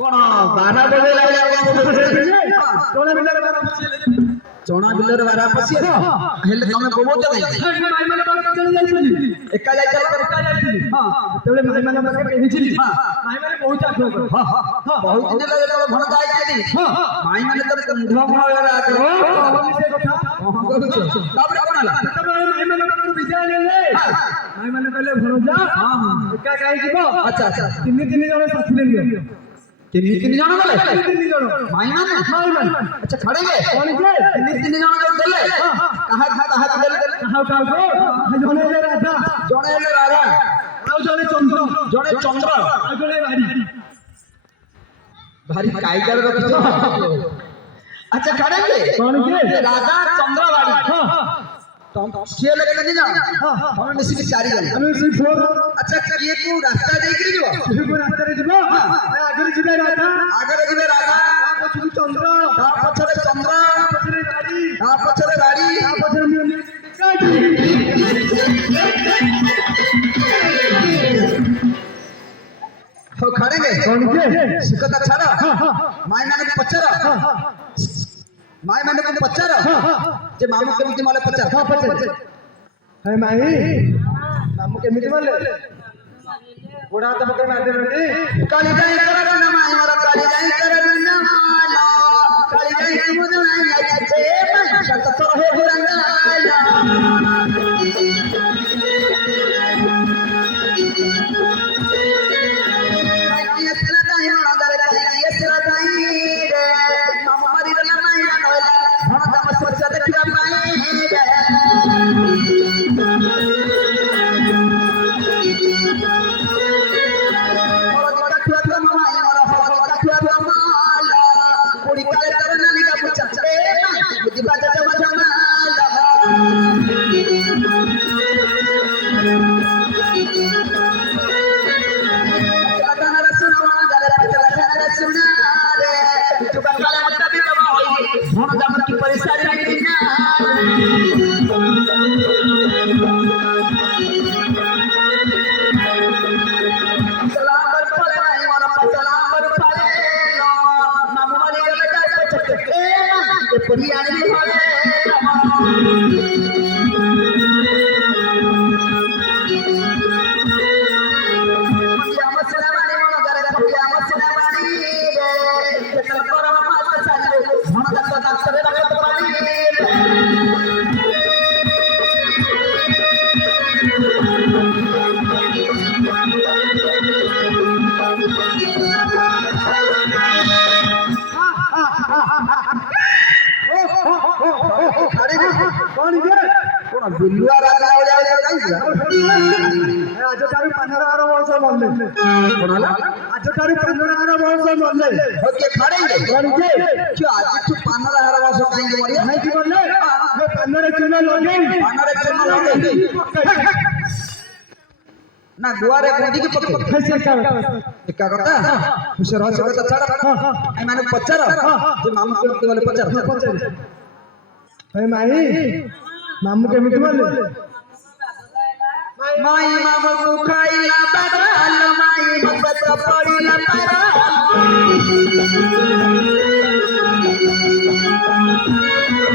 কোন বারা বলে লাগা চোনা বিলর বারা পছিয়ে চোনা বিলর বারা পছিয়ে হেলে তুমি কবুত নাই মাই মানে বারা চলে যাইছিলি একা যাইছিল হ্যাঁ তেলে মাই মানে বারা পেহিছিলি হ্যাঁ মাই মানে বহুত আগ্রহ করে হ্যাঁ হ্যাঁ বহুত দিন লাগে তো ভণ যাইছিলি হ্যাঁ মাই মানে তো কুন্ধ মহলা আগ্রহ আমি সে কথা কহুছ তারপরে কোন হলা তারপরে মাই মানে বারা বিজয় নেলে মাই মানে কইলে ভণ যা হ্যাঁ একা গাই দিব আচ্ছা আচ্ছা তিন জন সাথী নিও तीन जन बोले तीन जन माइना ने अच्छा खड़े गए कौन के तीन जन जो देले कहां देले कहां जने ले राजा आउ जने चंद्र आउ जने भारी काईदार रखियो अच्छा खड़े गए कौन के राजा चंद्र बाड़ी हां तुम से लगे नहीं ना हम मिसी के चारि जन हम मिसी फोर अच्छा किए को रास्ता देख रही हो को रास्ता रे जबो आगे जिबे राजा पछुरी चंद्र पछरे गाड़ी पछरे हो खड़े गए कौन के सिकता छाड़ा माय माने पछरा माय माने को पछरा जे मामू केमिति माले पछर हां पछर है माई मामू केमिति माले गोड़ा तो पकड़ मारते रे काली जाई करन ना माई मारा काली जाई करन ना माला काली जाई तुम नहीं अच्छे मैं शत तो है गुरंगाला ये सरा दाई ना दरे ये सरा दाई रे मामू मारी रे माई ना होला हम तम सोचा देखिया माई रे बिल्लुआ राजा वाला काई आज तारू 15 वर्ष मल्ले कोनाला आज तारू 15 वर्ष मल्ले ओके खड़े कौन के क्यों आज तू 15 वर्ष काई मरिया नहीं की मल्ले मैं 15 चुना लगे ना गुआरे गोदी के पक्के कैसे एका कथा खुश रह सकता छाड़ा आई माने पचर जे मामू के बोले पचर है माई मामू के मिट बोले माई मामू को खाइला बदल माई मत पड़ीला परा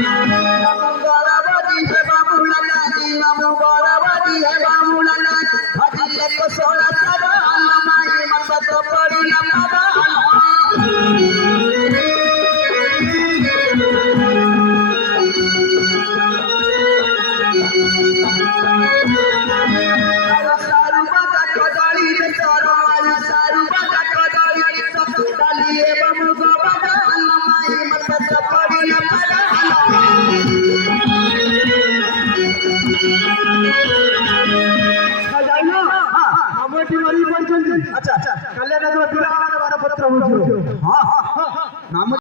मामू गरावदी है बाबू लाला जी मामू गरावदी है बाबू लाला हजिले को सोला सदा माई मत पड़ीला परा सारू बाजा कदाली सब डालिए बाबू को बाजा